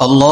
اللہ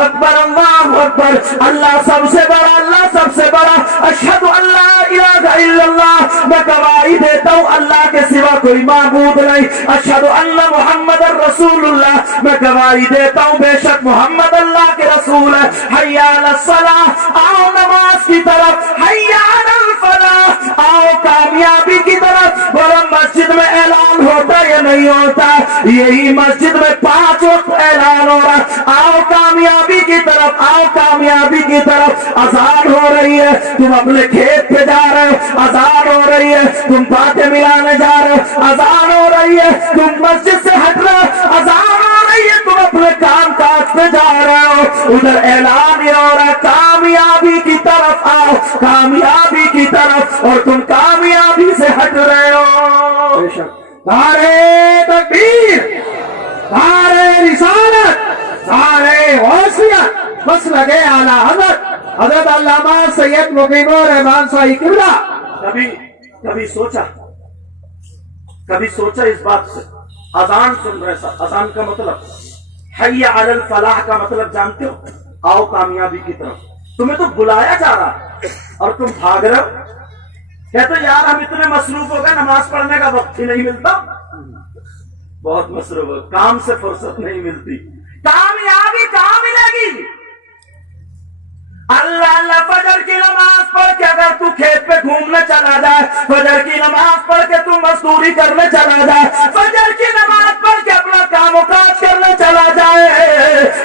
اکبر اللہ اکبر، اللہ سب سے بڑا، اللہ سب سے بڑا، اشہد ان لا الہ الا اللہ، میں گواہی دیتا ہوں اللہ کے سوا کوئی معبود نہیں، اشہد ان محمد رسول اللہ، میں گواہی دیتا ہوں بے شک محمد اللہ کے رسول ہے، حی علی الصلاۃ، آؤ نماز کی طرف، حی علی الفلاح، آؤ کامیابی کی طرف۔ بولو مسجد میں اعلان ہوتا یا نہیں ہوتا؟ یہی مسجد میں 5 وقت اعلان ہو رہا، آؤ کامیابی کی طرف، آؤ کامیابی کی طرف۔ اذان ہو رہی ہے، تم اپنے کھیت پہ جا رہے ہو، اذان ہو رہی ہے، تم باتیں ملانے جا رہے ہو، اذان ہو رہی ہے، تم مسجد سے ہٹ رہے ہو، اذان ہو رہی ہے، تم اپنے کام کاج پہ جا رہے ہو، ادھر اعلان یہ ہو رہا ہے کامیابی کی طرف آؤ، کامیابی کی طرف، اور تم کامیابی سے ہٹ رہے ہو۔ بے شک نعرہ تکبیر، نعرہ رسالت، نعرہ غوثیت، بس لگے اعلیٰ حضرت علامہ سید مقیم الرحمان صاحب قبلہ۔ کبھی سوچا اس بات سے؟ اذان سن رہے سب، اذان کا مطلب حی علی الفلاح کا مطلب جانتے ہو؟ آؤ کامیابی کی طرف۔ تمہیں تو بلایا جا رہا ہے اور تم بھاگ رہے ہو، کہتے یار ہم اتنے مصروف ہو گئے نماز پڑھنے کا وقت ہی نہیں ملتا، بہت مصروف ہو، کام سے فرصت نہیں ملتی۔ کامیابی کہاں ملے گی؟ اللہ اللہ فجر کی نماز پڑھ کے اگر تو کھیت پہ گھومنے چلا جائے، فجر کی نماز پڑھ کے تو مزدوری کرنے چلا جائے، فجر کی نماز پڑھ کے اپنا کام و کاج کرنے چلا جائے،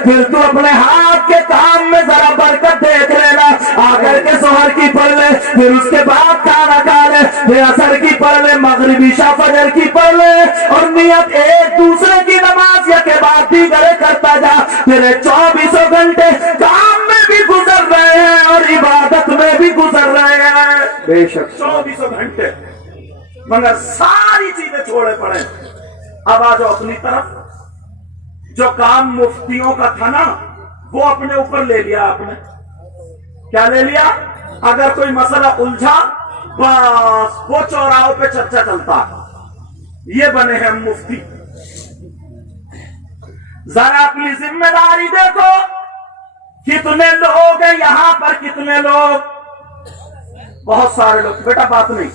پھر تو اپنے ہاتھ کے کام میں ذرا برکت دیکھ لینا، آ کر کے ظہر کی پڑھ لے، پھر اس کے بعد کھانا کھا لے، پھر عصر کی پڑھ لے، مغرب عشاء فجر کی پڑھ لے، اور نیت ایک دوسرے کی نماز یا کے بعد دیگرے کرتا جا، پھر 24 گھنٹے کام میں بھی گزر رہے ہیں اور عبادت میں بھی گزر رہے ہیں۔ بے شک 24 گھنٹے، مگر ساری چیزیں چھوڑے پڑے۔ اب آ جاؤ اپنی طرف، جو کام مفتیوں کا تھا نا وہ اپنے اوپر لے لیا آپ نے۔ کیا لے لیا؟ اگر کوئی مسئلہ الجھا بس وہ چوراہوں پہ چرچا چلتا، یہ بنے ہیں مفتی۔ ذرا اپنی ذمہ داری دیکھو، کتنے لوگ ہیں یہاں پر، کتنے لوگ؟ بہت سارے لوگ، بیٹا بات نہیں،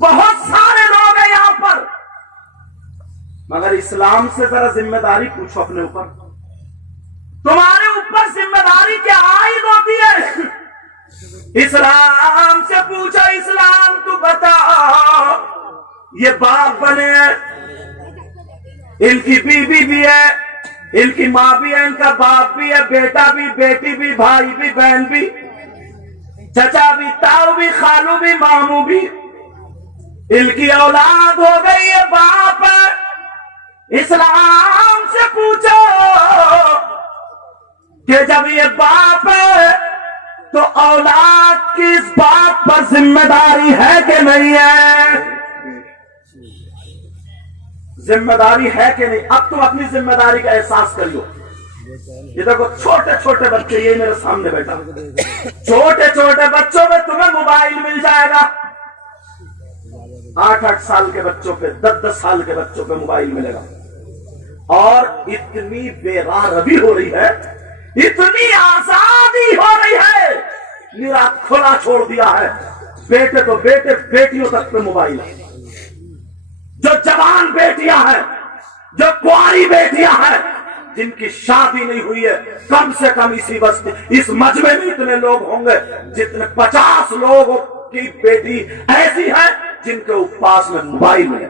بہت سارے لوگ ہیں یہاں پر، مگر اسلام سے ذرا ذمہ داری پوچھو اپنے اوپر، تمہارے اوپر ذمہ داری کیا عائد ہوتی ہے؟ اسلام سے پوچھو، اسلام تو بتا، یہ باپ بنے ہیں، ان کی بیوی بھی ہے، ان کی ماں بھی ہے، ان کا باپ بھی ہے، بیٹا بھی، بیٹی بھی، بھائی بھی، بہن بھی، چچا بھی، تاؤ بھی، خالو بھی، ماموں بھی، ان کی اولاد ہو گئی، یہ باپ ہے۔ اسلام سے پوچھو کہ جب یہ باپ ہے تو اولاد کی اس باپ پر ذمہ داری ہے کہ نہیں ہے؟ ذمہ داری ہے کہ نہیں؟ اب تم اپنی ذمہ داری کا احساس کریو۔ یہ دیکھو چھوٹے چھوٹے بچے، یہ میرے سامنے بیٹھا، چھوٹے چھوٹے بچوں میں تمہیں موبائل مل جائے گا، 8 سال کے بچوں پہ، 10 سال کے بچوں پہ موبائل ملے گا، اور اتنی بے راہ روی ہو رہی ہے، اتنی آزادی ہو رہی ہے، میرا کھلا چھوڑ دیا ہے، بیٹے تو بیٹے، بیٹیوں تک پہ موبائل ہے، جو جوان بیٹیاں ہیں، جو کنواری بیٹیاں ہیں، جن کی شادی نہیں ہوئی ہے، کم سے کم اسی بستی، اس مجمع میں اتنے لوگ ہوں گے جتنے 50 لوگوں کی بیٹی ایسی ہے جن کے پاس میں موبائل ہے۔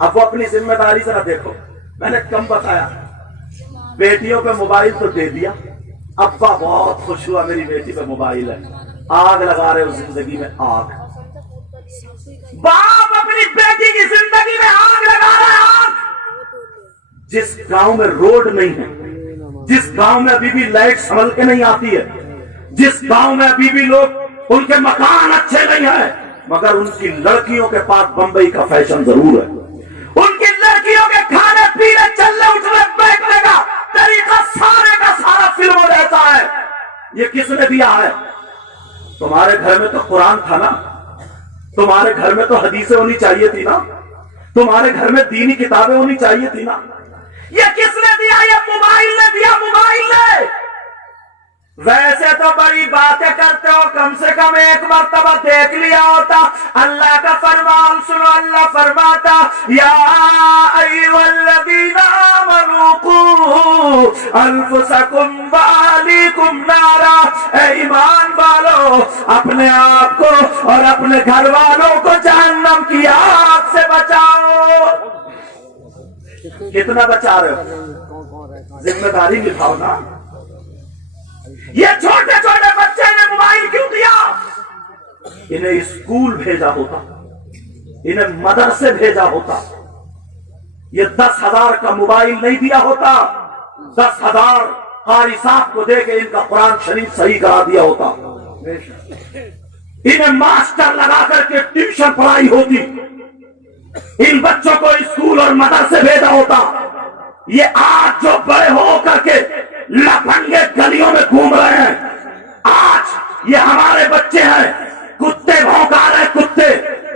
اب وہ اپنی ذمہ داری ذرا دیکھو، میں نے کم بتایا، بیٹیوں پہ موبائل تو دے دیا، ابا بہت خوش ہوا میری بیٹی پہ موبائل ہے، آگ لگا رہے ہو زندگی میں، آگ، باپ اپنی بیٹی کی زندگی میں آگ لگا رہا ہے، آگ۔ جس گاؤں میں روڈ نہیں ہے، جس گاؤں میں ابھی بھی لائٹ سنبھل کے نہیں آتی ہے، جس گاؤں میں ابھی بھی لوگ ان کے مکان اچھے نہیں ہیں، مگر ان کی لڑکیوں کے پاس بمبئی کا فیشن ضرور ہے، ان کی لڑکیوں کے کھانے پینے چلنے اٹھنے نے دیا ہے؟ تمہارے گھر میں تو قرآن تھا نا، تمہارے گھر میں تو حدیثیں ہونی چاہیے تھی نا، تمہارے گھر میں دینی کتابیں ہونی چاہیے تھی نا. یہ کس نے دیا؟ یہ موبائل نے دیا، موبائل نے. ویسے تو بڑی باتیں کرتے ہو، کم سے کم ایک مرتبہ دیکھ لیا ہوتا. اللہ کا فرمان سنو، اللہ فرماتا یا ایھا الذین آمنوا قوا انفسکم واہلیکم نارا. اے ایمان والو، اپنے آپ کو اور اپنے گھر والوں کو جہنم کی آگ سے بچاؤ. کتنا بچا رہے ہو؟ ذمہ داری نبھاؤ نا. یہ چھوٹے چھوٹے بچے نے موبائل کیوں دیا؟ انہیں اسکول بھیجا ہوتا، انہیں مدرسے بھیجا ہوتا، یہ 10,000 کا موبائل نہیں دیا ہوتا. 10,000 قاری صاحب کو دے کے ان کا قرآن شریف صحیح کرا دیا ہوتا. انہیں ماسٹر لگا کر کے ٹیوشن پڑھائی ہوتی، ان بچوں کو اسکول اور مدرسے بھیجا ہوتا. یہ آج جو بڑے ہو کر کے لفنگے گلیوں میں گھوم رہے ہیں، آج یہ ہمارے بچے ہیں، کتے بھونکا رہے، کتے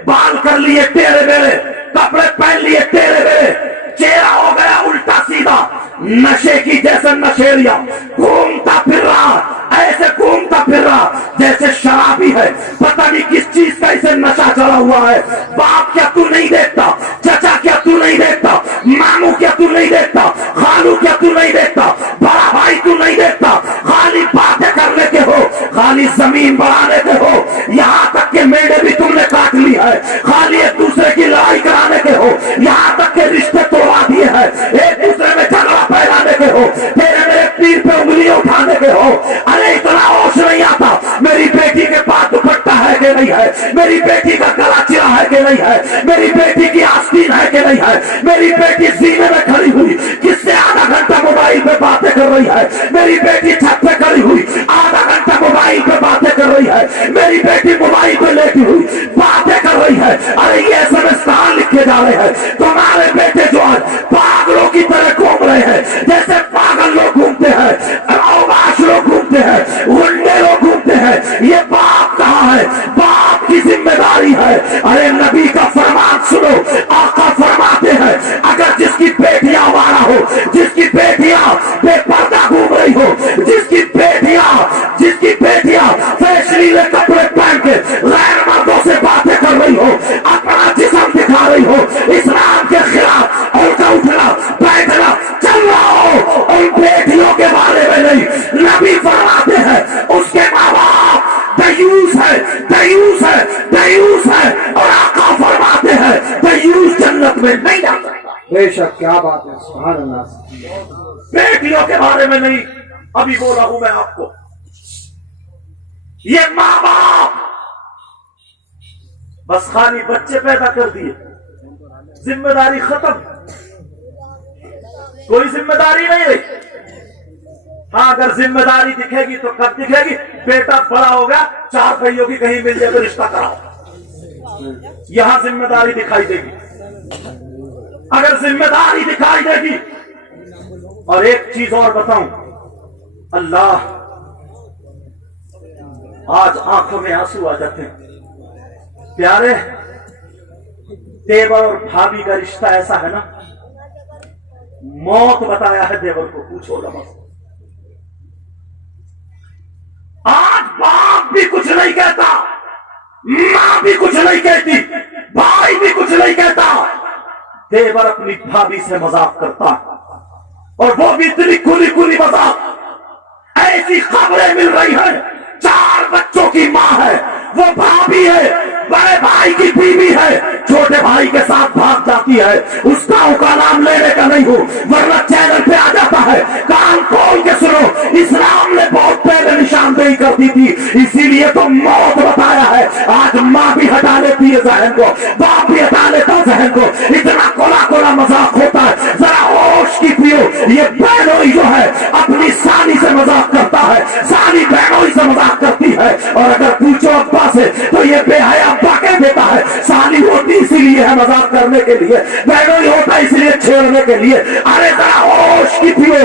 بال کر لیے ٹیڑے میرے، کپڑے پہن لیے ٹیڑے میرے، چہرہ ہو گیا الٹا سیدھا، نشے کی جیسے نشیڑیا گھومتا پھر رہا، ایسے گھومتا پھر رہا جیسے شرابی ہے. پتہ نہیں کس چیز کا اسے نشہ چڑھا ہوا ہے. باپ کیا تو نہیں دیکھتا؟ چچا کیا تو نہیں دیکھتا؟ ماموں کیا تو نہیں دیکھتا؟ خالو کیا تو نہیں دیکھتا؟ بڑا بھائی تو نہیں دیکھتا؟ خالی باتیں کرنے کے ہو، خالی زمین بڑھانے کے ہو، یہاں تک کہ میڑے بھی تم نے کاٹ لی ہے. خالی ایک دوسرے کی لڑائی کرانے کے ہو، یہاں تک کہ رشتے توڑوا دیے ہیں. ایک دوسرے میں جھگڑا پھیلانے کے ہو، میرے پیر پہ انگلیاں اٹھانے کے ہو. ارے اتنا ہوش نہیں آتا میری بیٹی کے پاس دوپٹہ ہے کہ نہیں ہے، میری بیٹی کا گلا چرا ہے کہ نہیں ہے، میری بیٹی کی آستین ہے کہ نہیں ہے، میری بیٹی زینے میں کھڑی ہوئی کس سے آدھا گھنٹہ موبائل پہ باتیں کر رہی ہے، میری بیٹی چھت پہ کھڑی ہوئی آدھا گھنٹہ موبائل پہ باتیں کر رہی ہے، میری بیٹی موبائل پہ لیٹی ہوئی باتیں کر رہی ہے. ارے یہ SMS کہاں لکھے جا رہے ہیں؟ تمہارے بیٹے جو آج پاگلوں کی طرح گھوم رہے ہیں، جیسے پاگل لوگ گھومتے ہیں، اوباش لوگ گھومتے ہیں، غنڈے لوگ گھومتے ہیں. یہ باپ کہاں ہے؟ باپ کی ذمہ داری ہے. ارے نبی کا فرمان سنو، آقا فرماتے ہیں اگر جس کی بیٹیاں آوارہ ہو، جس کی بیٹیاں بے پردہ گھوم رہی ہو، جس کی بیٹیاں فیشنیلے کپڑے پہن کے غیر مردوں سے باتیں کر رہی ہو، اپنا جسم دکھا رہی ہو، اسلام کے خلاف الٹا اٹھنا بیٹھنا چل رہا ہو، ان بیٹیوں کے بارے میں نہیں. نبی فرماتے ہیں اس کے ماں باپ دیوس ہے، دیوس ہے، دیوس ہے، اور آقا فرماتے ہیں دیوس جنت میں نہیں جاتا. بے شک، کیا بات ہے، سبحان اللہ. بیٹیوں کے بارے میں نہیں، ابھی بولا ہوں میں آپ کو. یہ ماں باپ بس خالی بچے پیدا کر دیے، ذمہ داری ختم، کوئی ذمہ داری نہیں رہی. ہاں اگر ذمہ داری دکھے گی تو کب دکھے گی؟ بیٹا بڑا ہوگا، 4 بھائیوں کی کہیں مل جائے تو رشتہ کراؤ، یہاں ذمہ داری دکھائی دے گی. اگر ذمہ داری دکھائی دے گی. اور ایک چیز اور بتاؤں، اللہ آج آنکھوں میں آنسو آ جاتے ہیں. پیارے دیور اور بھابھی کا رشتہ ایسا ہے نا، موت بتایا ہے دیور کو، پوچھو گا بس. آج باپ بھی کچھ نہیں کہتا، ماں بھی کچھ نہیں کہتی، بھائی بھی کچھ نہیں کہتا. دیور اپنی بھابھی سے مذاق کرتا اور وہ بھی اتنی کھلی کھلی مذاق. ایسی خبریں مل رہی ہیں 4 بچوں کی ماں ہے، وہ بھابھی ہے، بڑے بھائی کی بیوی ہے، چھوٹے بھائی کے ساتھ بھاگ جاتی ہے. اس کا نام لینے کا نہیں ہو ورنہ چینل پہ آ جاتا ہے. کان کھول کے سنو، اسلام نے بہت پہلے نشاندہی کر دی تھی، اسی لیے تو موت بتایا ہے. آج ماں بھی ہٹا لیتی ہے ذہن کو، باپ بھی ہٹا لیتا ہے ذہن کو. اتنا کولا کولا مذاق ہوتا ہے، ذرا ہوش کی پیو. یہ بہنوئی جو ہے اپنی سانی سے مذاق کرتا ہے، سانی بہنوئی سے مذاق کرتی ہے. اور اگر پوچھو ابا سے تو یہ بے حیا ابا کہہ دیتا ہے. سانی ہوتی اسی لیے ہے مذاق کرنے کے لیے، بہنوئی ہوتا اس لیے چھیڑنے کے لیے. ارے ذرا ہوش کی پیو،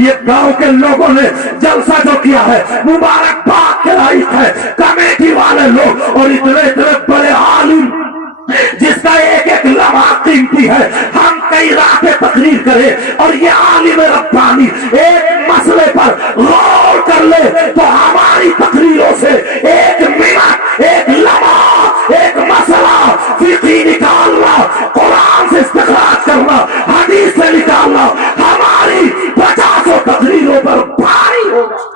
یہ گاؤں کے لوگوں نے جلسہ جو کیا ہے مبارکباد کے لائق ہے، کمیٹی والے لوگ اور اتنے اتنے بڑے عالم جس کا ایک ایک لمحہ قیمتی ہے۔ ہم کئی راتیں تقریر کریں اور یہ عالم ربانی ایک مسئلے پر غور کر لے تو ہماری تقریروں سے ایک منٹ، ایک لمحہ، ایک مسئلہ فقہی نکالنا، قرآن سے استخراج کرنا، حدیث سے نکالنا ہماری 50 تقریروں پر بھاری ہوگا۔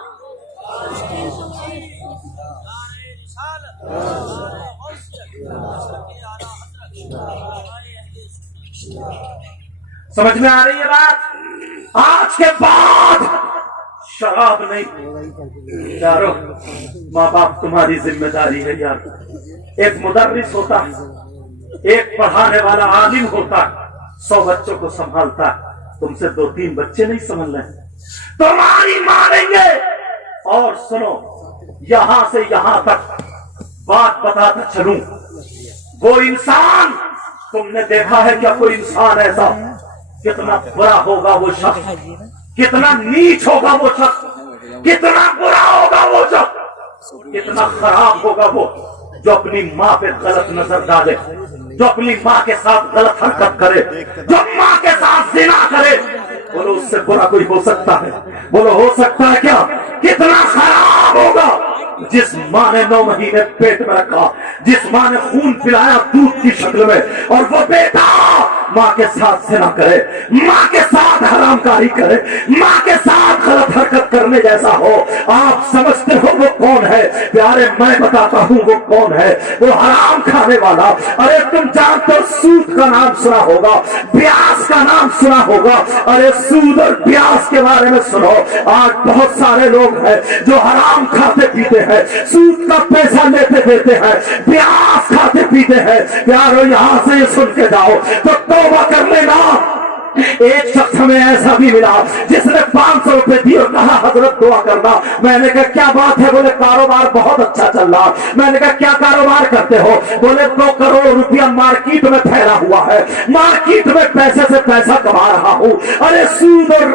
سمجھ میں آ رہی ہے بات؟ آج کے بعد شراب نہیں یارو، ماں باپ تمہاری ذمہ داری ہے یار۔ ایک مدرس ہوتا ہے، ایک پڑھانے والا عالم ہوتا ہے، 100 بچوں کو سنبھالتا ہے، تم سے 2-3 بچے نہیں سنبھل رہے، تمہاری مانیں گے۔ اور سنو، یہاں سے یہاں تک بات بتاتا چلوں، وہ انسان تم نے دیکھا ہے کیا؟ کوئی انسان ایسا کتنا برا ہوگا وہ شخص، کتنا نیچ ہوگا وہ شخص، کتنا برا ہوگا وہ شخص، کتنا خراب ہوگا وہ جو اپنی ماں پہ غلط نظر ڈالے، جو اپنی ماں کے ساتھ غلط حرکت کرے، جو ماں کے ساتھ زنا کرے۔ بولو اس سے برا کوئی ہو سکتا ہے؟ بولو ہو سکتا ہے کیا؟ کتنا خراب ہوگا جس ماں نے 9 مہینے پیٹ میں رکھا، جس ماں نے خون پلایا دودھ کی شکل میں، اور وہ بیٹا ماں کے ساتھ زنا کرے، ماں کے ساتھ حرام کاری کرے، ماں کے ساتھ غلط حرکت کرنے جیسا ہو۔ آپ سمجھتے ہو وہ کون ہے؟ پیارے میں بتاتا ہوں وہ کون ہے، وہ حرام کھانے والا۔ ارے تم جانتے ہو سود کا نام سنا ہوگا، بیاس کا نام سنا ہوگا، ارے سود اور بیاس کے بارے میں سنو۔ آج بہت سارے لوگ ہیں جو حرام کھاتے پیتے ہیں، سود کا پیسہ لیتے دیتے ہیں، بیاس کھاتے پیتے ہیں۔ پیارو یہاں سے یہ سن کے جاؤ تو توبہ کر لینا۔ ایک شخص ہمیں ایسا بھی ملا جس نے 500 روپے دی اور کہا حضرت دعا کرنا۔ میں نے کہا کیا بات ہے؟ بولے کاروبار بہت اچھا چل رہا۔ میں نے کہا کیا کاروبار کرتے ہو؟ بولے 2 کروڑ روپیہ مارکیٹ میں پھیلا ہوا ہے، مارکیٹ میں پیسے سے پیسہ کما رہا ہوں۔ ارے سود اور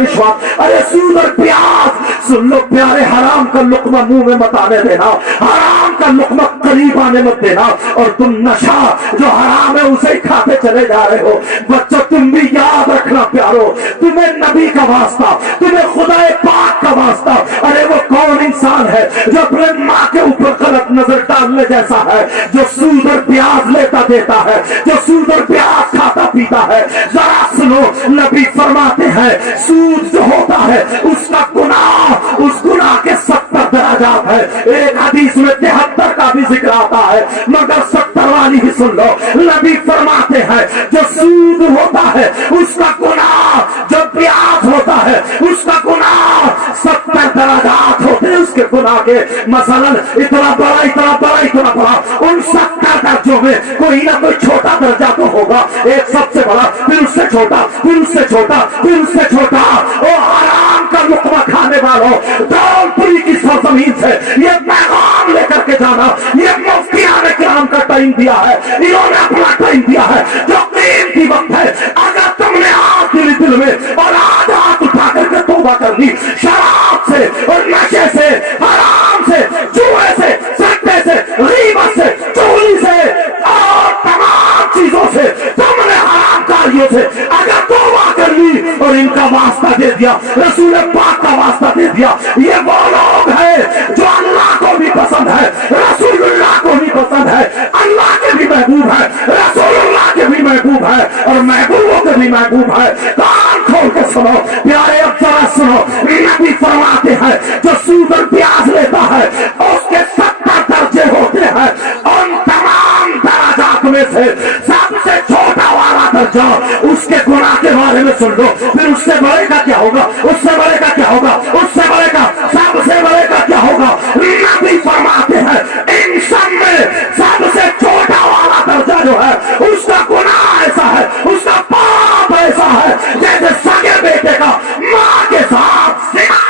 رشوت، ارے سود اور پیاز۔ سن لو پیارے، حرام کا لقمہ منہ میں مت آنے دینا، حرام کا لقمہ قریب آنے مت دینا، اور تم نشہ جو حرام ہے اسے ہی کھاتے چلے جا رہے ہو۔ بچوں تم بھی یاد رکھنا پیارو، تمہیں نبی کا واسطہ، تمہیں خدا پاک کا واسطہ، ارے وہ کون انسان ہے جو اپنے ماں کے اوپر غلط نظر ڈالنے جیسا ہے، جو سود اور پیاز لیتا دیتا ہے، جو سود اور پیاز کھاتا پیتا ہے؟ ذرا سنو، نبی فرماتے ہیں سود جو ہوتا ہے اس کا گناہ، اس گناہ کے 70 درجات ہے۔ ایک حدیث میں 73 کا بھی ذکر آتا ہے، مگر 70 والی ہی سن لو۔ نبی فرماتے ہیں جو سود ہوتا ہے اس کا گناہ، جو بیاض ہوتا ہے اس کا گناہ 70 درجات ہوتے ہیں اس کے گناہ کے۔ مثلا اتنا بڑا، ان 70 درجوں میں کوئی نہ کوئی چھوٹا درجہ تو ہوگا، ایک سب سے بڑا، پھر اس سے چھوٹا، پھر اس سے چھوٹا، پھر اس سے چھوٹا۔ او حرام کا لقمہ کھانے والوں، دول پوری کی سرزمین سے یہ پیغام لے کر کے جانا، یہ مفتیان کرام کا ٹائم دیا ہے، انہوں نے اپنا ٹائم دیا ہے جو قیمتی وقت ہے۔ اگر تم نے آج دل میں اور آج ہاتھ اٹھا کر کے توبہ کر لی، شراب سے اور نشے سے، حرام سے، جوئے سے، سٹے سے، غیبت سے، چوری سے اور تمام چیزوں سے، تم نے حرام کاریوں سے اگر توبہ کر لی اور ان کا واسطہ دے دیا، رسول پاک کا واسطہ دے دیا، یہ وہ لوگ ہیں جو اللہ کو بھی پسند ہے، رسول اللہ کو بھی پسند ہے، اللہ کے بھی محبوب ہے، رسول اللہ کے بھی محبوب ہے، اور محبوبوں کے بھی محبوب ہے۔ کان کھول کے سنو پیارے، اب ذرا سنو، نبی فرماتے ہیں جو سود اور پیاز لیتا ہے اس کے 70 درجے ہوتے ہیں، ان تمام درجات میں سے سب سے چھوٹا والا درجہ اس کے گناہ کے بارے میں سن لو، پھر اس سے بڑے کا کیا ہوگا، اس سے بڑے کا کیا ہوگا، اس سے بڑے کا، سب سے بڑے کا کیا ہوگا؟ نبی فرماتے ہیں ان سب میں سب سے چھوٹا والا درجہ جو ہے اس کا گناہ ایسا ہے، اس کا پاپ ایسا ہے جیسے سگے بیٹے کا ماں کے ساتھ زنا۔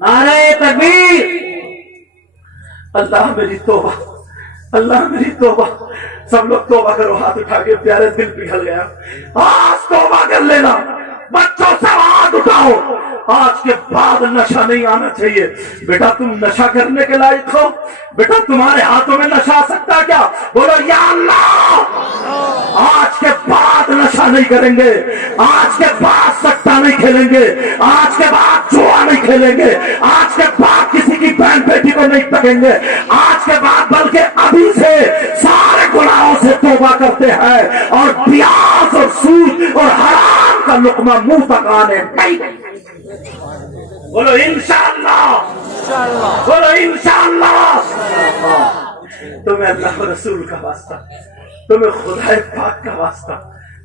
نعرہ تکبیر! اللہ میری توبہ، اللہ میری توبہ۔ سب لوگ توبہ کرو، ہاتھ اٹھا کے، پیارے دل پگھل گیا۔ آج توبہ کر لینا، بچوں سے آواز ہاتھ اٹھاؤ، آج کے بعد نشہ نہیں آنا چاہیے۔ بیٹا تم نشہ کرنے کے لائق ہو؟ بیٹا تمہارے ہاتھوں میں نشہ آ سکتا ہے کیا؟ بولو یا اللہ، آج کے بعد نشہ نہیں کریں گے، آج کے بعد سٹا نہیں کھیلیں گے، آج کے بعد جوا نہیں کھیلیں گے، آج کے بعد کسی کی بہن بیٹی کو نہیں پکیں گے، آج کے بعد بلکہ ابھی سے سارے گناہوں سے توبہ کرتے ہیں اور پیاز اور سود اور حرام کا لقمہ منہ تک آنے نہیں دیں گے۔ بولو انشاءاللہ، بولو انشاءاللہ۔ تمہیں اللہ و رسول کا واسطہ، تمہیں خدا پاک کا واسطہ،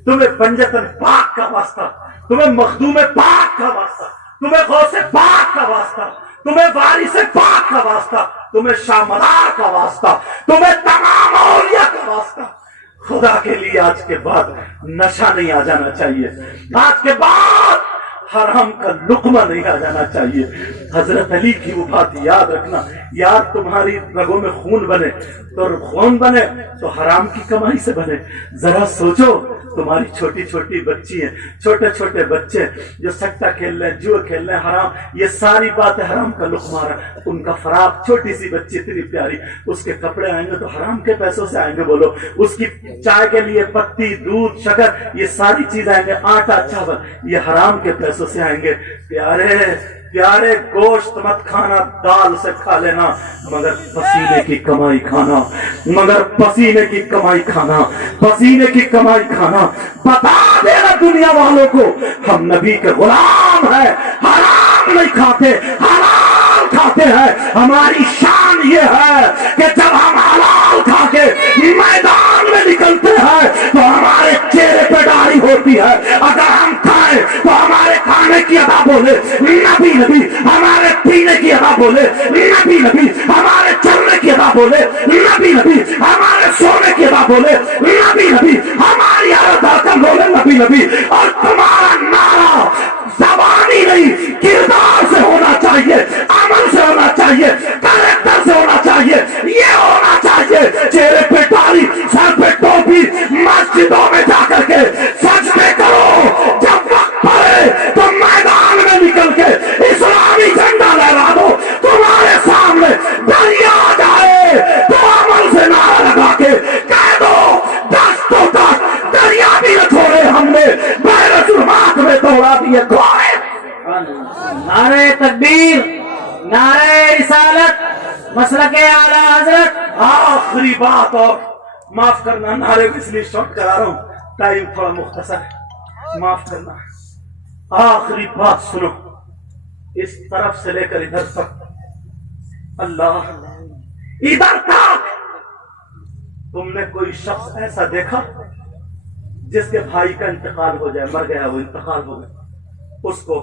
تمہیں پنجتن پاک کا واسطہ، تمہیں مخدوم پاک کا واسطہ، تمہیں غوث پاک کا واسطہ، تمہیں وارث پاک کا واسطہ، تمہیں شامدار کا واسطہ، تمہیں تمام اولیاء کا واسطہ، خدا کے لیے آج کے بعد نشہ نہیں آ جانا چاہیے، آج کے بعد حرام کا لقمہ نہیں آ جانا چاہیے۔ حضرت علی کی وہ بات یاد رکھنا، یار تمہاری رگوں میں خون بنے تو خون بنے تو حرام کی کمائی سے بنے۔ ذرا سوچو، تمہاری چھوٹی چھوٹی بچی ہیں، چھوٹے چھوٹے بچے جو سٹا کھیل رہے ہیں، جوا کھیل رہے ہیں، حرام، یہ ساری باتیں حرام کا لقمہ آ رہا ہے۔ ان کا فراق، چھوٹی سی بچی اتنی پیاری، اس کے کپڑے آئیں گے تو حرام کے پیسوں سے آئیں گے، بولو، اس کی چائے کے لیے پتی، دودھ، شکر، یہ ساری چیز آئیں گے، آٹا، چاول، یہ حرام کے پیسوں سے آئیں گے۔ پیارے پیارے گوشت مت کھانا، دال سے کھا لینا، مگر پسینے کی کمائی کھانا، مگر پسینے کی کمائی کھانا، پسینے کی کمائی کھانا۔ بتا دینا دنیا والوں کو ہم نبی کے غلام ہیں، حرام نہیں کھاتے، حلال کھاتے ہیں۔ ہماری شان یہ ہے کہ جب ہم حلال کھا کے میدان میں نکلتے ہیں تو ہمارے چہرے پہ داڑھی ہوتی ہے، اگر ہم کھائیں تو ہمارے کھانے کی ادا بولے نبی نبی، ہمارے پینے کی ادا بولے نبی نبی، ہمارے چلنے کی ادا بولے نبی نبی، ہمارے سونے کی ادا بولے نبی نبی، ہماری دھڑکن بولے نبی نبی۔ اور تمہارا نعرہ زبانی نہیں، کردار سے ہونا چاہیے، عمل سے ہونا چاہیے، کریکٹر سے ہونا چاہیے، یہ ہونا چاہیے۔ چہرے پہ داڑھی، سر پہ ٹوپی، مسجدوں میں جا کر کے سجدے کرو، جب وقت پڑے تو میدان میں نکل کے اسلامی جھنڈا لہرا دو۔ تمہارے سامنے دریا آ جائے تو عمل سے نعرہ لگا کے کہہ دو، دستوں تک دریا بھی نہ چھوڑے ہم نے، بحر ظلمات میں دوڑا دیے گھوڑے۔ نعرہ تکبیر، نعرہ رسالت، مسلک اعلی حضرت۔ آخری بات، اور معاف کرنا نعرے کو اس لیے شارٹ کرا رہا ہوں، ٹائم تھوڑا مختصر ہے، معاف کرنا۔ آخری بات سنو، اس طرف سے لے کر ادھر تک، اللہ ادھر تک تم نے کوئی شخص ایسا دیکھا جس کے بھائی کا انتقال ہو جائے، مر گیا، وہ انتقال ہو گیا، اس کو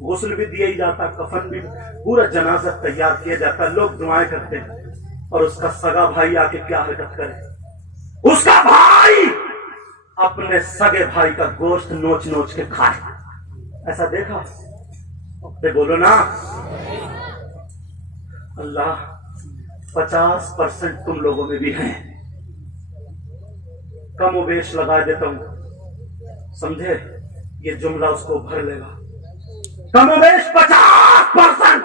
غسل بھی دیا ہی جاتا، کفن بھی، پورا جنازہ تیار کیا جاتا، لوگ دعائیں کرتے ہیں، اور اس کا سگا بھائی آ کے کیا حرکت کرے؟ اس کا بھائی اپنے سگے بھائی کا گوشت نوچ نوچ کے کھائے۔ ایسا دیکھا؟ بولو نا۔ اللہ 50% تم لوگوں میں بھی ہیں، کم و بیش لگا دیتا ہوں، سمجھے؟ یہ جملہ اس کو بھر لے گا، کم و بیش 50%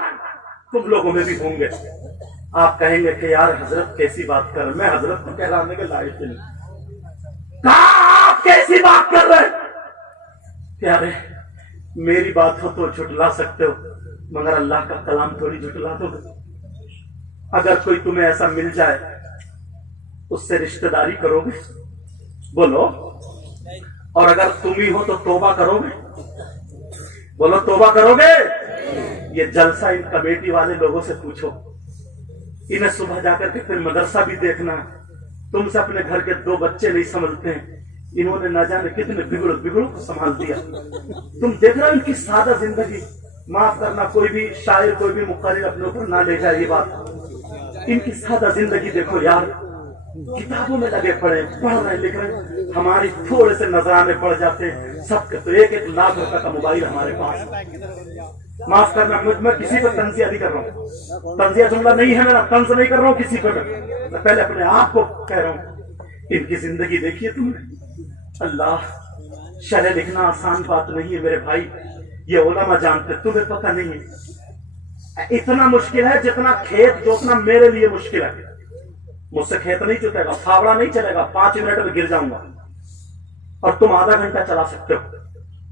تم لوگوں میں بھی ہوں گے۔ آپ کہیں گے کہ یار حضرت کیسی بات کر رہے، میں حضرت کو کہلانے کے لائق نہیں۔ کہاں آپ کیسی بات کر رہے؟ پیارے میری بات ہو تو جھٹلا سکتے ہو، مگر اللہ کا کلام تھوڑی جھٹلا دو گے۔ اگر کوئی تمہیں ایسا مل جائے اس سے رشتہ داری کرو گے؟ بولو۔ اور اگر تم ہی ہو تو توبہ کرو گے؟ بولو توبہ کرو گے؟ یہ جلسہ ان کمیٹی والے لوگوں سے پوچھو، انہیں صبح جا کر کے پھر مدرسہ بھی دیکھنا ہے، تم سے اپنے گھر کے 2 بچے نہیں سمجھتے ہیں، انہوں نے نہ جانے کتنے بگڑوں کو سنبھال دیا۔ تم دیکھ رہے ہو ان کی سادہ زندگی، معاف کرنا کوئی بھی شاعر کوئی بھی مقرر اپنے اوپر نہ لے جائے یہ بات، ان کی سادہ زندگی دیکھو یار، کتابوں میں لگے پڑے، پڑھ رہے لکھ رہے، ہماری تھوڑے سے نذرانے پڑ جاتے ہیں سب کے، تو 1-1 لاکھ روپے کا موبائل ہمارے پاس۔ معاف کرنا میں کسی پر تنزیہ نہیں کر رہا ہوں، تنزیہ جملہ نہیں ہے میرا، طنز نہیں کر رہا ہوں کسی پر، میں پہلے اپنے آپ کو کہہ رہا ہوں۔ ان کی زندگی دیکھیے تم نے، اللہ شرح لکھنا آسان بات نہیں ہے میرے بھائی، یہ علماء جانتے، تمہیں پتہ نہیں ہے. اتنا مشکل ہے جتنا کھیت جوتنا میرے لیے مشکل ہے. مجھ سے کھیت نہیں جوتے گا، پھاوڑا نہیں چلے گا، 5 منٹ میں گر جاؤں گا. اور تم آدھا گھنٹہ چلا سکتے ہو.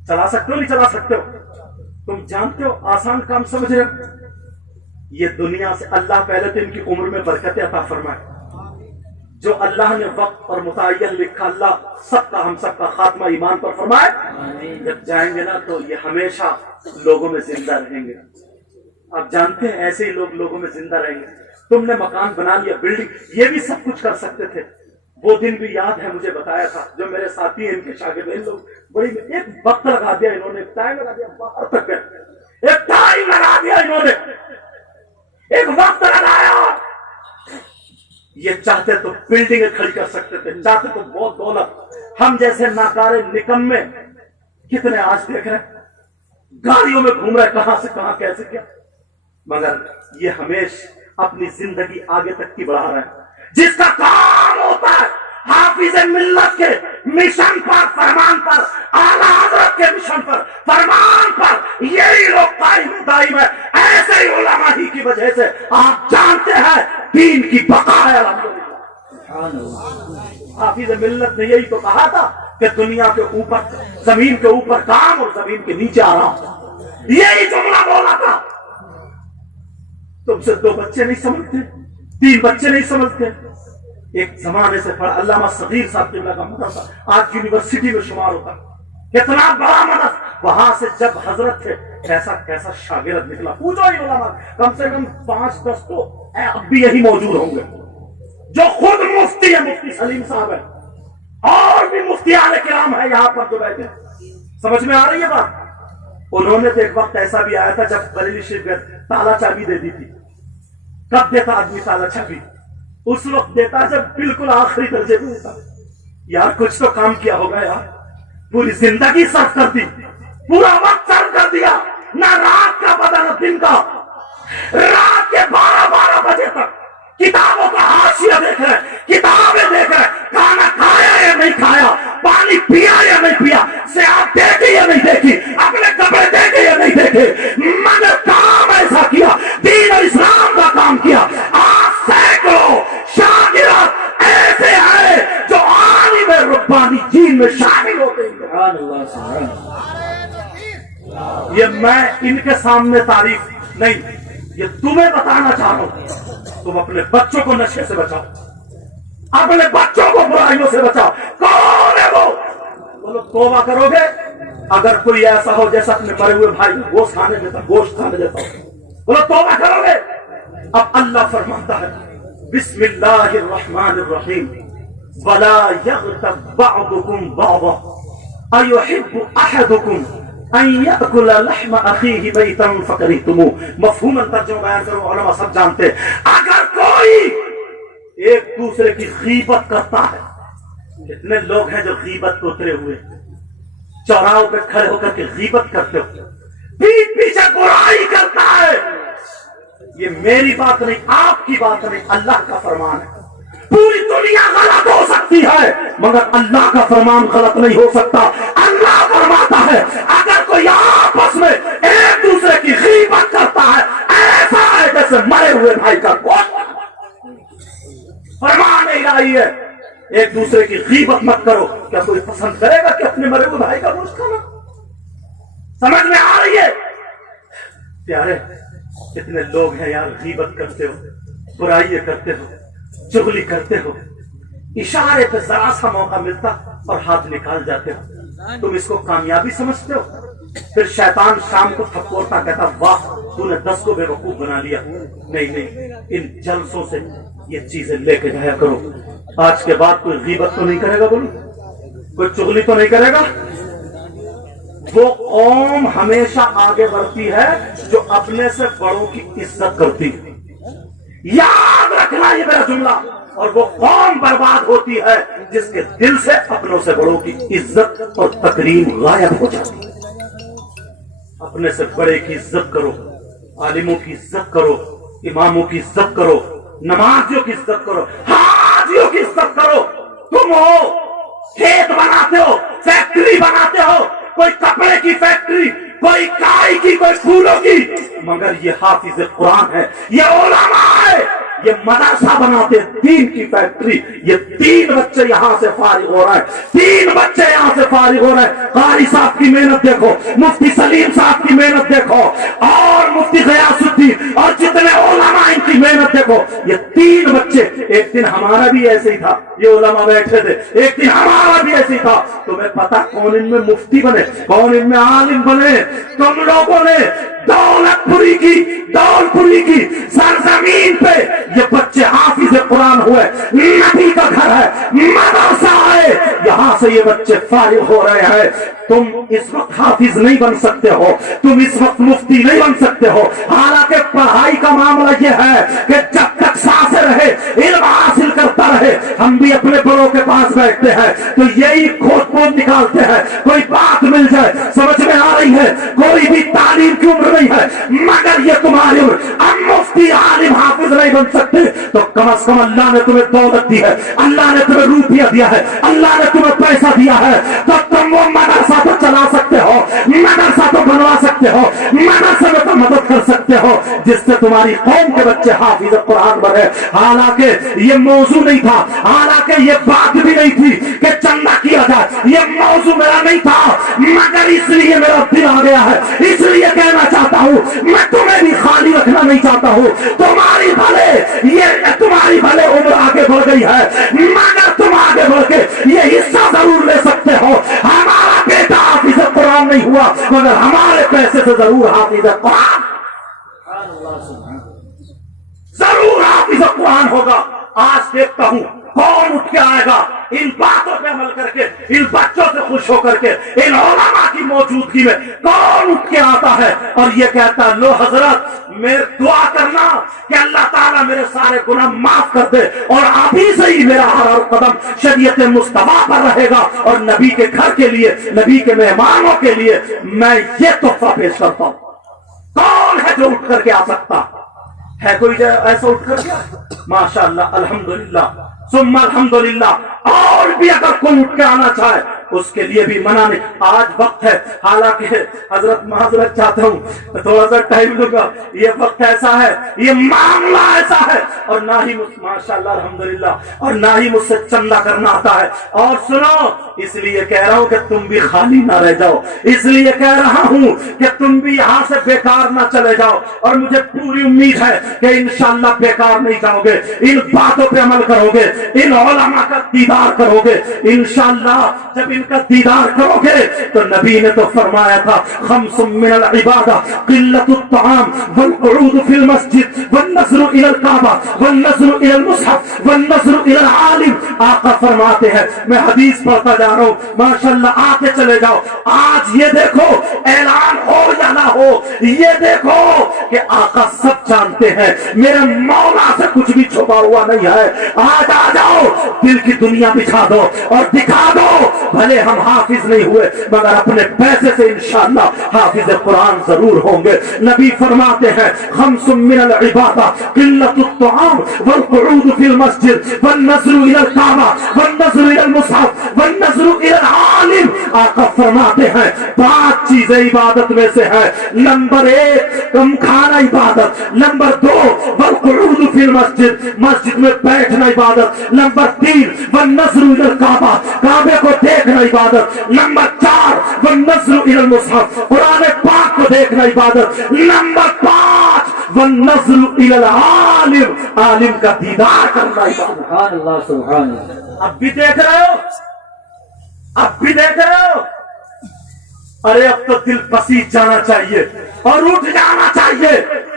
چلا سکتے ہو نہیں چلا سکتے ہو؟ تم جانتے ہو آسان کام سمجھ رہے ہو. یہ دنیا سے اللہ پہلے تو ان کی عمر میں برکتیں عطا فرمائے. جو اللہ نے وقت اور متعین لکھا، اللہ سب کا ہم سب کا خاتمہ ایمان پر فرمائے. جب جائیں گے نا تو یہ ہمیشہ لوگوں میں زندہ رہیں گے. آپ جانتے ہیں ایسے ہی لوگ لوگوں میں زندہ رہیں گے. تم نے مکان بنا لیا، بلڈنگ، یہ بھی سب کچھ کر سکتے تھے. وہ دن بھی یاد ہے، مجھے بتایا تھا جو میرے ساتھی ہیں ان کے شاگرد، ان لوگ بڑی ایک وقت لگا دیا انہوں نے، ایک ٹائم لگا دیا، باہر تک گئے، ایک ٹائم لگا دیا انہوں نے، ایک وقت لگایا. یہ چاہتے تو بلڈنگیں کھڑی کر سکتے تھے، چاہتے تو بہت دولت. ہم جیسے ناکارے نکمے کتنے آج دیکھ رہے ہیں گاڑیوں میں گھوم رہے، کہاں سے کہاں کیسے کیا. مگر یہ ہمیشہ اپنی زندگی آگے تک کی بڑھا رہے ہیں. جس کا کام ہوتا ہے حافظ ملت کے مشن پر، فرمان پر، اعلیٰ حضرت کے مشن پر، فرمان پر، یہی لوگ قائم دائم ہے. ایسے ہی علماء ہی کی وجہ سے آپ جانتے ہیں دین کی بقا ہے. الحمدللہ حافظ ملت نے یہی تو کہا تھا کہ دنیا کے اوپر، زمین کے اوپر کام اور زمین کے نیچے آرام. یہی جملہ بولا تھا. تم سے 2 بچے نہیں سمجھتے، 3 بچے نہیں سمجھتے. ایک زمانے سے پڑھا علامہ صغیر صاحب قبلہ کا مدرسہ آج یونیورسٹی میں شمار ہوتا. کتنا بڑا مدرسہ. وہاں سے جب حضرت تھے کیسا کیسا شاگرد نکلا، پوچھو ہی علماء. کم سے کم 5-10 تو اب بھی یہی موجود ہوں گے جو خود مفتی ہے، مفتی سلیم صاحب ہے، اور بھی مفتیان کرام ہے یہاں پر جو بیٹھے. سمجھ میں آ رہی ہے بات؟ انہوں نے تو ایک وقت ایسا بھی آیا تھا جب بریلی شریف گئے، تالا چابی دے دی تھی. کب دیتا آدمی تالا چابی؟ اس وقت دیتا جب بالکل آخری درجے میں ہوتا. یار کچھ تو کام کیا ہوگا یار. پوری زندگی صرف کر دی، پورا وقت صرف کر دیا، نہ رات کا پتہ نہ دن کا. رات کے 12 بجے تک کتابوں کا حاشیہ دیکھ رہے، کتابیں دیکھ رہے، کھانا کھایا یا نہیں کھایا، پانی پیا یا نہیں پیا، سیاحت دیکھی یا نہیں دیکھی، اپنے کپڑے دیکھے یا نہیں دیکھے، مگر کام ایسا کیا، دین اور اسلام کا کام کیا. آج سینکڑوں شاگرد ایسے ہیں جو عالم ربانی دین میں شامل ہوتے ہیں. سبحان اللہ، سبحان اللہ. یہ میں ان کے سامنے تعریف نہیں، یہ تمہیں بتانا چاہ رہا ہوں. تم اپنے بچوں کو نشے سے بچاؤ، اپنے بچوں کو برائیوں سے بچاؤ. کون ہے وہ؟ بولو توبہ کرو گے. اگر کوئی ایسا ہو جیسا اپنے مرے ہوئے بھائی گوشت کھانے دیتا، گوشت کھانے دیتا ہو، بولو توبہ کرو گے. اب اللہ فرماتا ہے بسم اللہ الرحمن الرحیم ولا یغتب بعضکم بعضا ایحب احدکم ان یأکل لحم اخیہ میتا فکرہتموہ. مفہوم ترجمہ بیان کرو، علماء سب جانتے ہیں. اگر کوئی ایک دوسرے کی غیبت کرتا ہے، کتنے لوگ ہیں جو غیبت کو اترے ہوئے، چوراہوں پہ کھڑے ہو کر کے غیبت کرتے ہو، پیٹ پیچھے برائی کرتا ہے. یہ میری بات نہیں، آپ کی بات نہیں، اللہ کا فرمان ہے. پوری دنیا غلط ہو سکتی ہے مگر اللہ کا فرمان غلط نہیں ہو سکتا. اللہ فرماتا ہے اگر کوئی آپس میں ایک دوسرے کی غیبت کرتا ہے، ایسا ہے جیسے مرے ہوئے بھائی کا گوشت. فرمان الہی ہے ایک دوسرے کی غیبت مت کرو. کیا کوئی پسند کرے گا کہ اپنے مرے ہوئے بھائی کا گوشت کھانا؟ سمجھ میں آ رہی ہے پیارے؟ کتنے لوگ ہیں یار غیبت کرتے ہو، برائی کرتے ہو، چغلی کرتے ہو، اشارے پہ ذرا سا موقع ملتا اور ہاتھ نکال جاتے ہو. تم اس کو کامیابی سمجھتے ہو. پھر شیطان شام کو تھپوڑتا کہتا واہ تو نے 10 کو بے وقوف بنا لیا. نہیں نہیں، ان جلسوں سے یہ چیزیں لے کے جایا کرو. آج کے بعد کوئی غیبت تو نہیں کرے گا، بولو کوئی چغلی تو نہیں کرے گا. وہ قوم ہمیشہ آگے بڑھتی ہے جو اپنے سے بڑوں کی عزت کرتی ہے. یاد رکھنا یہ میرا جملہ. اور وہ قوم برباد ہوتی ہے جس کے دل سے اپنوں سے بڑوں کی عزت اور تکریم غائب ہو جاتی ہے. اپنے سے بڑے کی عزت کرو، عالموں کی عزت کرو، اماموں کی عزت کرو، نمازیوں کی عزت کرو، حاجیوں کی عزت کرو. تم ہو کھیت بناتے ہو، فیکٹری بناتے ہو، کوئی کپڑے کی فیکٹری، کوئی کائی کی کوئی پھولوں کی، مگر یہ حافظ قرآن ہے، یہ علماء ہے، یہ مدرسہ بناتے دین کی فیکٹری۔ یہ 3 بچے یہاں سے فارغ ہو رہے ہیں، 3 بچے یہاں سے فارغ ہو رہے ہیں۔ قاری صاحب کی محنت دیکھو، مفتی سلیم صاحب کی محنت دیکھو، اور مفتی غیاث الدین اور جتنے علماء ان کی محنت دیکھو۔ یہ 3 بچے، ایک دن ہمارا بھی ایسے ہی تھا، یہ علماء بیٹھے تھے، ایک دن ہمارا بھی ایسے ہی تھا۔ تمہیں پتا کون ان میں مفتی بنے، کون ان میں عالم بنے؟ تم لوگوں نے دولت پوری کی سرزمین پہ یہ بچے حافظ قرآن ہوئے، نبی کا گھر ہے، مدرسہ ہے، یہاں سے یہ بچے فارغ ہو رہے ہیں۔ تم اس وقت حافظ نہیں بن سکتے ہو، تم اس وقت مفتی نہیں بن سکتے ہو، حالانکہ پڑھائی کا معاملہ یہ ہے کہ جب تک سانسیں رہے علم حاصل کرتا رہے۔ ہم بھی اپنے بڑوں کے پاس بیٹھتے ہیں تو یہی کھود پود نکالتے ہیں، کوئی بات مل جائے سمجھ میں آ رہی ہے، کوئی بھی تعلیم کی عمر نہیں ہے، مگر یہ تمہاری عمر، اب مفتی عالم حافظ نہیں بن سکتے تو کم از کم اللہ نے تمہیں دولت دی ہے، اللہ نے تمہیں روپیہ دیا ہے، اللہ نے تمہیں پیسہ دیا ہے، تو تم وہ مدرسہ تو چلا سکتے ہو، مدرسہ تو بنوا سکتے ہو، مدرسے میں تو مدد کر سکتے ہو جس سے تمہاری قوم کے بچے حافظ قرآن بنے۔ حالانکہ یہ موضوع نہیں تھا، حالانکہ یہ بات بھی نہیں تھی کہ چندہ کیا جائے، یہ موضوع میرا نہیں تھا، مگر اس لیے میرا دل آ گیا ہے، اس لیے کہنا چاہتا ہوں میں تمہیں بھی خالی رکھنا نہیں چاہتا ہوں۔ تمہاری بھلے عمر آگے بڑھ گئی ہے، مگر تم آگے بڑھ کے یہ حصہ ضرور لے سکتے ہو۔ ہمارا بیٹا حافظ قرآن نہیں ہوا، مگر ہمارے پیسے سے ضرور حافظ قرآن، ضرور حافظ قرآن ہوگا۔ آج دیکھتا ہوں کون اٹھ کے آئے گا ان باتوں پہ عمل کر کے، ان بچوں سے خوش ہو کر کے، ان علماء کی موجودگی میں کون اٹھ کے آتا ہے اور یہ کہتا ہے لو حضرت میرے دعا کرنا کہ اللہ تعالیٰ میرے سارے گناہ معاف کر دے، اور ابھی سے ہی میرا ہر قدم شریعت مصطفیٰ پر رہے گا، اور نبی کے گھر کے لیے، نبی کے مہمانوں کے لیے میں یہ تحفہ پیش کرتا ہوں۔ کون ہے جو اٹھ کر کے آ سکتا ہے؟ کوئی جو ایسا اٹھ کر گیا؟ ماشاء اللہ، الحمدللہ ثم الحمدللہ۔ اور بھی اگر کوئی اٹھ کے آنا چاہے اس کے لیے بھی منع نہیں۔ آج وقت ہے، حالانکہ حضرت معذرت چاہتا ہوں تھوڑا سا ٹائم دوں گا، یہ وقت ایسا ہے، یہ معاملہ ایسا ہے، اور نہ ہی ماشاء اللہ الحمدللہ، اور نہ ہی مجھ سے چندہ کرنا آتا ہے۔ اور سنو، اس لیے کہہ رہا ہوں کہ تم بھی خالی نہ رہ جاؤ، اس لیے کہہ رہا ہوں کہ تم بھی یہاں سے بیکار نہ چلے جاؤ، اور مجھے پوری امید ہے کہ انشاءاللہ بیکار نہیں جاؤ گے، ان باتوں پہ عمل کرو گے، ان علماء کا دیدار کرو گے انشاءاللہ۔ جب ان کا دیدار کرو گے تو نبی نے تو فرمایا تھا خمس من العبادہ قلت الطعام والقعود فی المسجد والنظر الى الکعبہ والنظر الى المصحف والنظر الى العالم۔ آقا فرماتے ہیں، میں حدیث پڑھتا جا رہا ہوں، ماشاءاللہ آتے چلے جاؤ۔ آج یہ دیکھو اعلان ہو یا نہ ہو، یہ دیکھو کہ آقا سب جانتے ہیں، میرے مولا سے کچھ بھی چھپا ہوا نہیں ہے۔ آج آ جاؤ، دل کی دنیا بچھا دو اور دکھا دو، بھلے ہم حافظ نہیں ہوئے مگر اپنے پیسے سے انشاءاللہ حافظ قرآن ضرور ہوں گے۔ نبی فرماتے ہیں خمس من العبادہ قلت الطعام والقعود فی المسجد والنظر الى الکعبہ والنظر الى المصحف والنظر الى العالم۔ آقا فرماتے ہیں 5 چیزیں عبادت میں سے ہے۔ نمبر 1 کم کھانا عبادت، نمبر 2 والقعود فی المسجد، مسجد میں بیٹھنا عبادت، نمبر 3 والنظر الى الکعبہ، کعبے کو دیکھنا عبادت، نمبر 4 والنظر الى المصحف، قرآن پاک کو دیکھنا عبادت، نمبر 5 والنظر الى العالم، عالم کا دیدار کرنا عبادت۔ سبحان اللہ سبحان اللہ۔ اب بھی دیکھ رہے ہو، اب بھی دیکھ رہے ہو، ارے اب تو دل پسیج جانا چاہیے اور اٹھ جانا چاہیے۔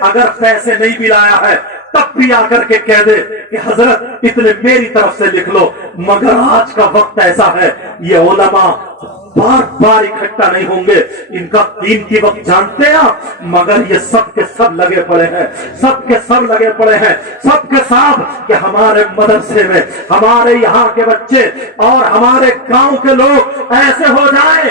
اگر پیسے نہیں بھی لایا ہے تب بھی آ کر کے کہہ دے کہ حضرت اتنے میری طرف سے لکھ لو۔ مگر آج کا وقت ایسا ہے، یہ علماء بار بار اکٹھا نہیں ہوں گے، ان کا قیمتی وقت جانتے ہیں آپ، مگر یہ سب کے سب لگے پڑے ہیں، سب کے سب لگے پڑے ہیں، سب کے ساتھ کہ ہمارے مدرسے میں ہمارے یہاں کے بچے اور ہمارے گاؤں کے لوگ ایسے ہو جائیں